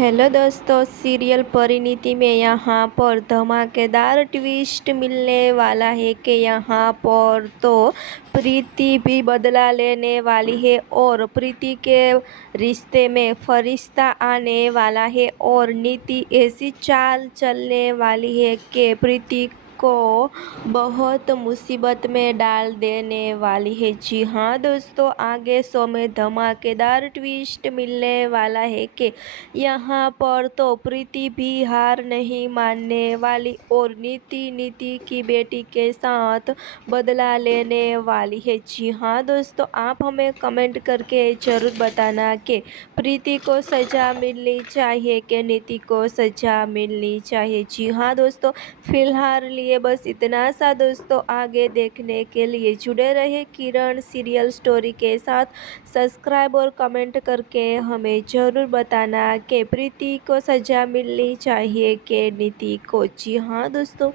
Hello दोस्तों, serial Parineeti में यहाँ पर धमाकेदार ट्विस्ट मिलने वाला है कि यहाँ पर तो प्रीति भी बदला लेने वाली है और प्रीति के रिश्ते में फरिश्ता आने वाला है और नीति ऐसी चाल चलने वाली है कि प्रीति को बहुत मुसीबत में डाल देने वाली है। जी हाँ दोस्तों, आगे शो में धमाकेदार ट्विस्ट मिलने वाला है कि यहाँ पर तो प्रीति भी हार नहीं मानने वाली और नीति की बेटी के साथ बदला लेने वाली है। जी हाँ दोस्तों, आप हमें कमेंट करके ज़रूर बताना कि प्रीति को सज़ा मिलनी चाहिए कि नीति को सज़ा मिलनी चाहिए। जी हाँ दोस्तों, फिलहाल लिए बस इतना सा दोस्तों। आगे देखने के लिए जुड़े रहे किरण सीरियल स्टोरी के साथ। सब्सक्राइब और कमेंट करके हमें ज़रूर बताना कि प्रीति को सज़ा मिलनी चाहिए कि नीति को। जी हाँ दोस्तों।